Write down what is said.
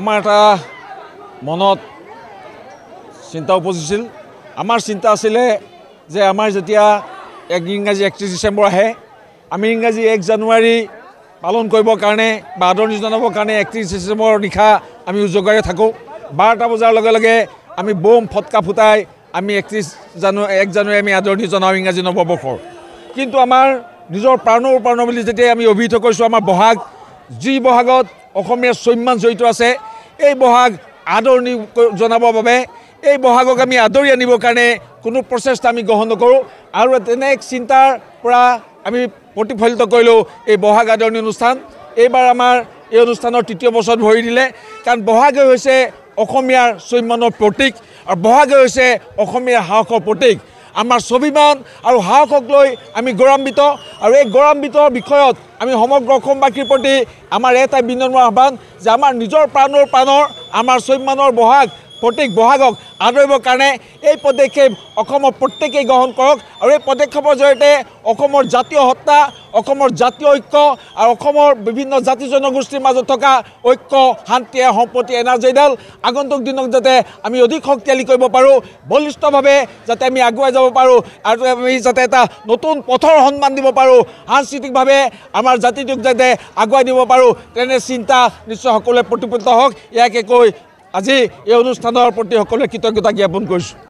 আমাৰ এটা মনত চিন্তা উপজিছিল আমাৰ চিন্তা আছিলে যে আমাৰ যেতিয়া ইংৰাজী 31 ডিসেম্বৰ আহে আমি ইংৰাজী 1 জানুৱাৰী পালন কৰিবৰ কাৰণে বা আদৰণি জনাবৰ কাৰণে 31 ডিসেম্বৰ নিশা আমি উজাগৰে থাকো 12টা বজাৰ লগে লগে আমি বোম ফটকা ফুটাই আমি 1 জানুৱাৰী আমি আদৰণি জনাও ইংৰাজী নৱবৰ্ষৰ কিন্তু আমাৰ নিজৰ প্ৰাণ বুলি যেতিয়া আমি অভিহিত কৰিছো আমাৰ বহাগ যি বহাগত অসমীয়া সন্মান জড়িত আছে এই বহাগ আদৰণি জনাবৰ বাবে এই বহাগক আমি আদৰি আনিবৰ কাৰণে কোনো প্ৰচেষ্টা আমি গ্ৰহণ নকৰো আৰু তেনে এক চিন্তাৰ পৰা আমি প্ৰতিফলিত কৰিলো এই বহাগ আদৰণি অনুষ্ঠান এইবাৰ আমাৰ এই অনুষ্ঠানৰ তৃতীয় বছৰ ভৰি দিলে কাৰণ বহাগে হৈছে অসমীয়াৰ সন্মানৰ প্ৰতীক আৰু বহাগে হৈছে অসমীয়াৰ সাহসৰ প্ৰতীক আমাৰ স্বাভিমান আৰু সাহসক লৈ আমি গৌৰৱান্বিত আৰু এই গৌৰৱান্বিতৰ বিষয়ত আমি সমগ্ৰ অসমবাসীৰ প্ৰতি আমাৰ এটা বিনম্ৰ আহ্বান যে আমাৰ নিজৰ প্ৰাণৰ আমাৰ সন্মানৰ বহাগ প্ৰতীক বহাগক আদৰিবৰ কাৰণে এই পদক্ষেপ অসমৰ প্ৰত্যেকেই গ্ৰহণ কৰক আৰু এই পদক্ষেপৰ জৰিয়তে অসমৰ জাতীয় সত্তা অসমৰ জাতীয় ঐক্য আৰু অসমৰ বিভিন্ন জাতি জনগোষ্ঠীৰ মাজত থকা ঐক্য শান্তি সম্প্ৰীতি এনাৰ্জিডাল আগন্তুক দিনক যাতে আমি অধিক শক্তিশালী কৰিব পাৰোঁ বলিষ্ঠভাৱে যাতে আমি আগুৱাই যাব পাৰোঁ আৰু আমি যাতে এটা নতুন পথৰ সন্মান দিব পাৰোঁ সাংস্কৃতিকভাৱে আমাৰ জাতিটোক যাতে আগুৱাই নিব পাৰোঁ তেনে চিন্তা নিশ্চয় সকলোৱে প্ৰতিফলিত হওক ইয়াকে কৈ আজি এই অনুষ্ঠানৰ প্ৰতি সকলোৱে কৃতজ্ঞতা জ্ঞাপন কৰিছোঁ।